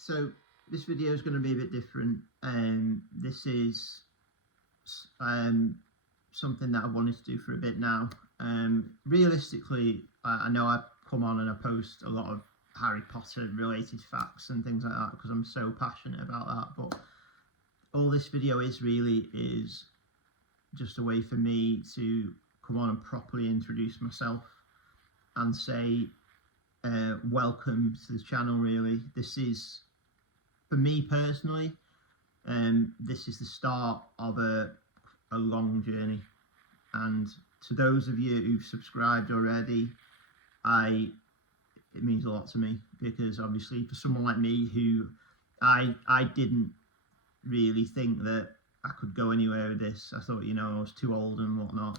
So this video is going to be a bit different. This is something that I wanted to do for a bit now. Realistically, I know I come on and I post a lot of Harry Potter related facts and things like that because I'm so passionate about that. But all this video is really is just a way for me to come on and properly introduce myself and say welcome to the channel. Really, this is, for me personally, this is the start of a long journey, and to those of you who've subscribed already, it means a lot to me, because obviously for someone like me who I didn't really think that I could go anywhere with this. I thought, I was too old and whatnot,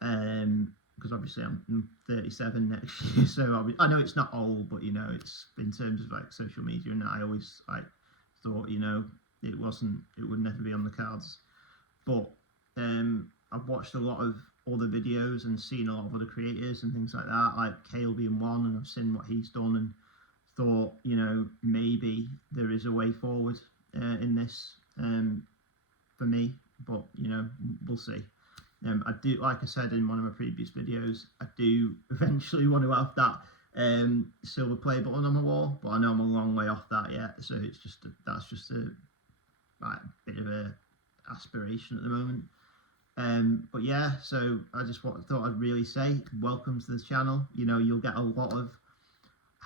because obviously I'm 37 next year, so I know it's not old, but it's in terms of like social media, and I always thought it would never be on the cards. But I've watched a lot of other videos and seen a lot of other creators and things like that, like Kale being one, and I've seen what he's done and thought, maybe there is a way forward in this for me, but we'll see. I do, like I said in one of my previous videos, I do eventually want to have that silver play button on my wall, but I know I'm a long way off that yet, so that's just a bit of a aspiration at the moment. But yeah, so I just thought I'd really say welcome to the channel. You'll get a lot of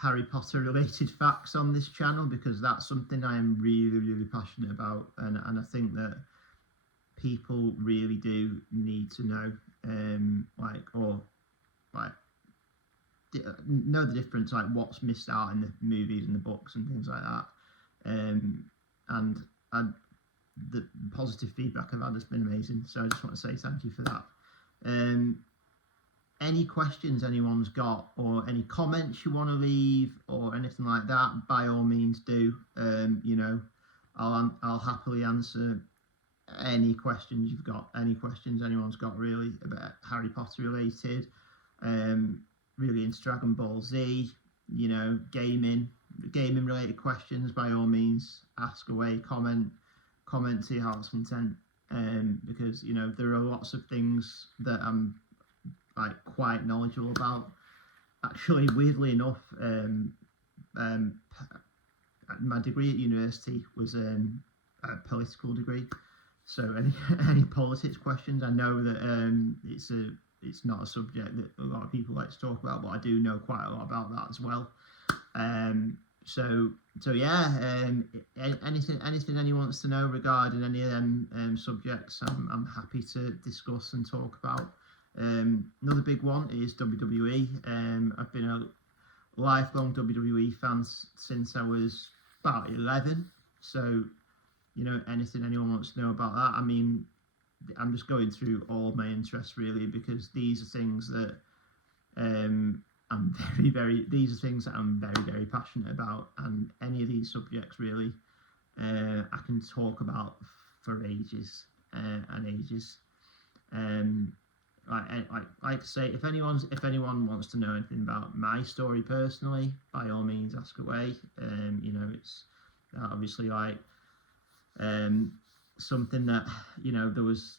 Harry Potter related facts on this channel, because that's something I am really passionate about, and I think that people really do need to know, know the difference, like what's missed out in the movies and the books and things like that. And the positive feedback I've had has been amazing, so I just want to say thank you for that. Any questions anyone's got, or any comments you want to leave, or anything like that, by all means do. I'll happily answer any questions you've got, any questions anyone's got really about Harry Potter related, really into Dragon Ball Z, gaming related questions, by all means ask away, comment to your heart's content, because there are lots of things that I'm quite knowledgeable about. Actually, weirdly enough, my degree at university was a political degree, so any politics questions, I know that it's not a subject that a lot of people like to talk about, but I do know quite a lot about that as well. So yeah, anything anyone wants to know regarding any of them subjects, I'm happy to discuss and talk about. Another big one is WWE. I've been a lifelong WWE fan since I was about 11, so anything anyone wants to know about that, I mean, I'm just going through all of my interests really, because these are things that these are things that I'm very passionate about, and any of these subjects really I can talk about for ages and ages. Like I say, if anyone wants to know anything about my story personally, by all means ask away. It's obviously something that there was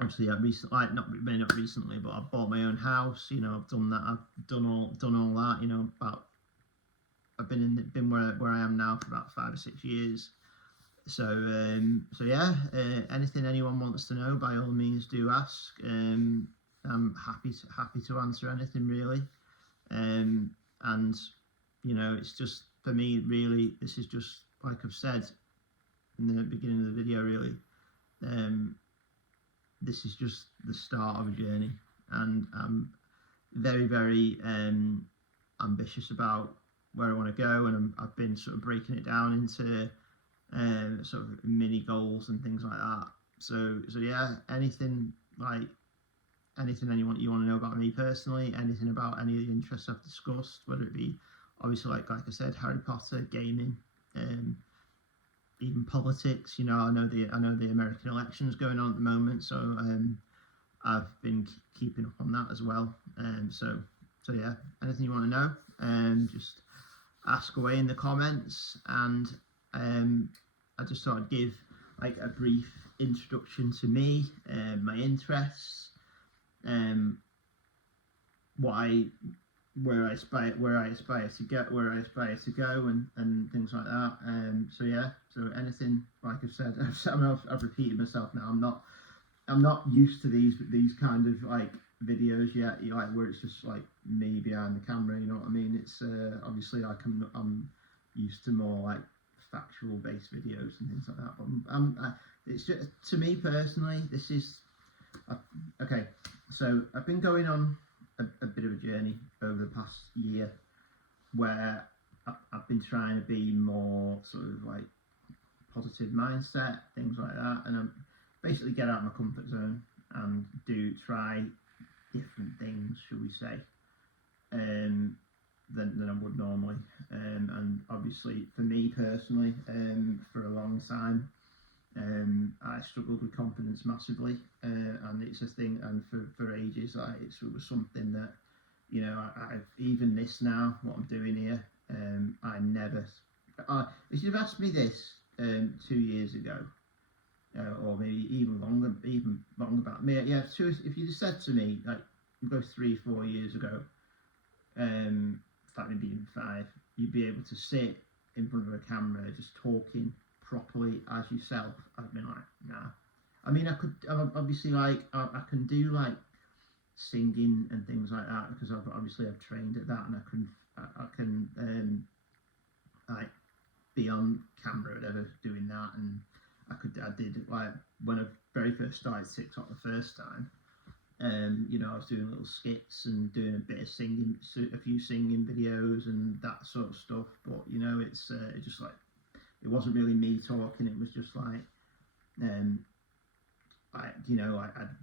obviously not recently, but I've bought my own house. I've done that. I've done all that. I've been where I am now for about 5 or 6 years. So yeah, anything anyone wants to know, by all means do ask. I'm happy to answer anything really. And it's just, for me really, this is just, like I've said in the beginning of the video really, this is just the start of a journey, and I'm very ambitious about where I want to go, and I've been sort of breaking it down into sort of mini goals and things like that. So yeah, anything anyone you want to know about me personally, anything about any of the interests I've discussed, whether it be obviously like I said, Harry Potter, gaming, even politics. I know the American elections going on at the moment, so I've been keeping up on that as well. So yeah, anything you want to know, just ask away in the comments, and I just thought I'd give like a brief introduction to me, my interests, what I where I aspire to go, and things like that. So yeah, so anything, like I've said, I've repeated myself now. I'm not used to these kind of like videos yet, like where it's just like me behind the camera. You know what I mean? It's obviously like I'm used to more like factual based videos and things like that. But it's just, to me personally, this is okay. So I've been going on a bit of a journey over the past year where I've been trying to be more sort of like positive mindset, things like that, and I'm basically get out of my comfort zone and try different things, shall we say, than I would normally. And obviously, for me personally, for a long time, I struggled with confidence massively, and it's a thing. And for ages, it was something that, you know, I've even this now, what I'm doing here, I never. If you'd have asked me this 2 years ago, or maybe even longer back. Yeah, if you'd have said to me, like, go 3-4 years ago, in fact maybe even 5, you'd be able to sit in front of a camera just talking properly as yourself, I'd been like, nah. I mean, I could obviously, like, I can do like singing and things like that, because I've trained at that, and I can like be on camera or whatever doing that, and I did, like, when I very first started TikTok the first time, you know, I was doing little skits and doing a bit of singing, a few singing videos and that sort of stuff. But you know, it just like, it wasn't really me talking. It was just like, I'd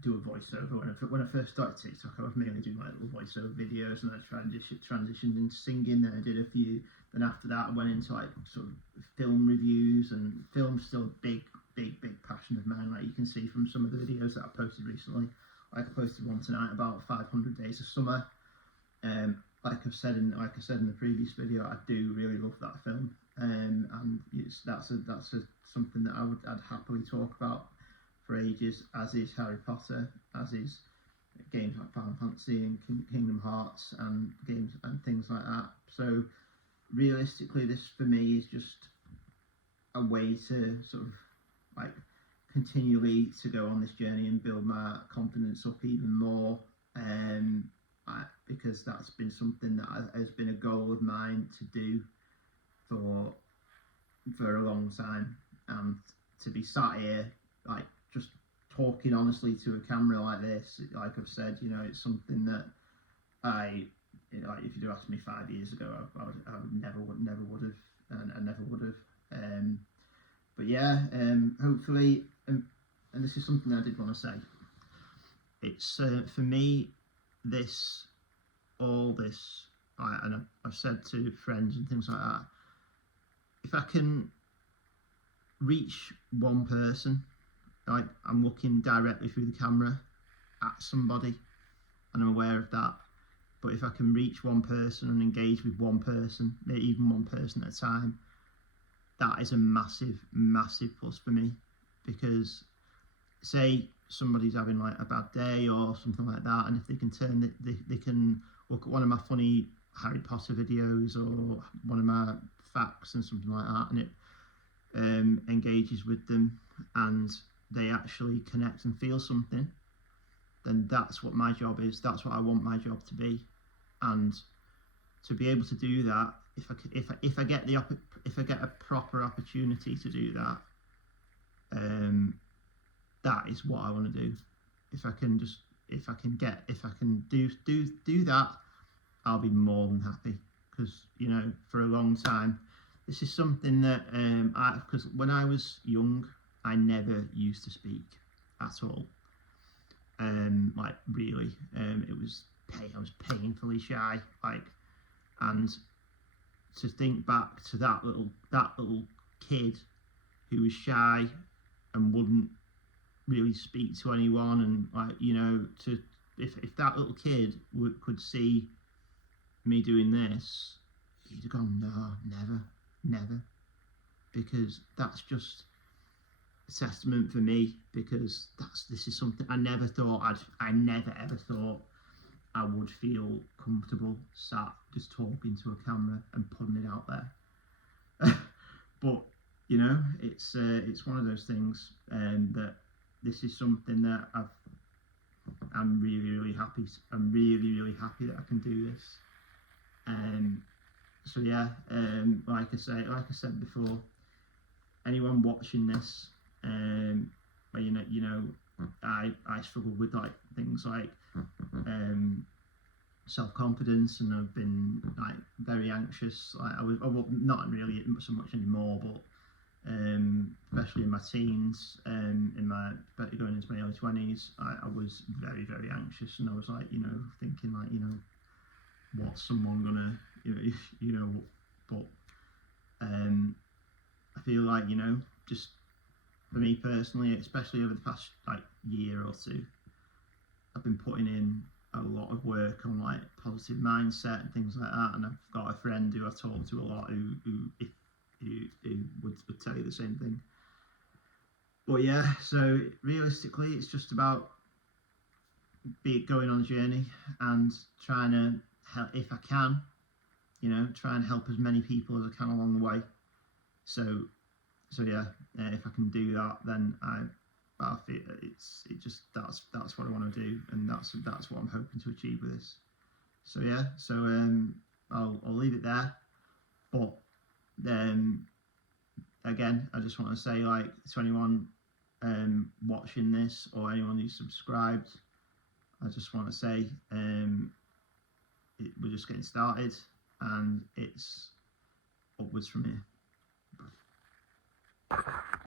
do a voiceover when I first started TikTok. I was mainly doing like little voiceover videos, and I transitioned into singing. Then I did a few. Then after that, I went into like sort of film reviews, and film's still a big passion of mine. Like you can see from some of the videos that I posted recently. Like I posted one tonight about 500 Days of Summer. Like I said in the previous video, I do really love that film, and that's something that I'd happily talk about for ages, as is Harry Potter, as is games like Final Fantasy and Kingdom Hearts and games and things like that. So realistically, this for me is just a way to sort of like continually to go on this journey and build my confidence up even more, because that's been something that has been a goal of mine to do for a long time, and to be sat here like just talking honestly to a camera like this, like I've said, you know, it's something that like if you'd have asked me 5 years ago, I would never would have, and I never would have. But yeah, hopefully, and this is something I did want to say. It's for me, all this, and I've said to friends and things like that. If I can reach one person, like I'm looking directly through the camera at somebody, and I'm aware of that. But if I can reach one person and engage with one person, even one person at a time, that is a massive plus for me. Because say somebody's having like a bad day or something like that, and if they can they can look at one of my funny Harry Potter videos or one of my facts and something like that, and it engages with them, and they actually connect and feel something, then that's what my job is. That's what I want my job to be. And to be able to do that, if I get a proper opportunity to do that, that is what I want to do. If I can do that, I'll be more than happy. Because, you know, for a long time, this is something that because when I was young, I never used to speak at all. Like really, I was painfully shy. Like, and to think back to that little kid who was shy and wouldn't really speak to anyone, and like, you know, if that little kid could see me doing this, you'd have gone, no, never, because that's just a testament for me, because this is something I never ever thought I would feel comfortable sat just talking to a camera and putting it out there. But you know, it's one of those things, that this is something that I'm really happy. I'm really happy that I can do this. So yeah, like I said before, anyone watching this, where you know, I struggled with like things like self-confidence, and I've been like very anxious. Like well, not really so much anymore, but especially in my teens, going into my early 20s, I was very anxious, and I was like, you know, thinking like, you know, what's someone gonna, you know, but I feel like, you know, just for me personally, especially over the past like year or two, I've been putting in a lot of work on like positive mindset and things like that, and I've got a friend who I talk to a lot who would tell you the same thing. But yeah, so realistically, it's just about going on a journey and trying to help, if I can, you know, try and help as many people as I can along the way. So yeah, if I can do that, then I feel that's what I want to do, and that's what I'm hoping to achieve with this. So yeah, so I'll leave it there. But again, I just want to say, like, to anyone watching this or anyone who's subscribed, I just want to say we're just getting started, and it's upwards from here.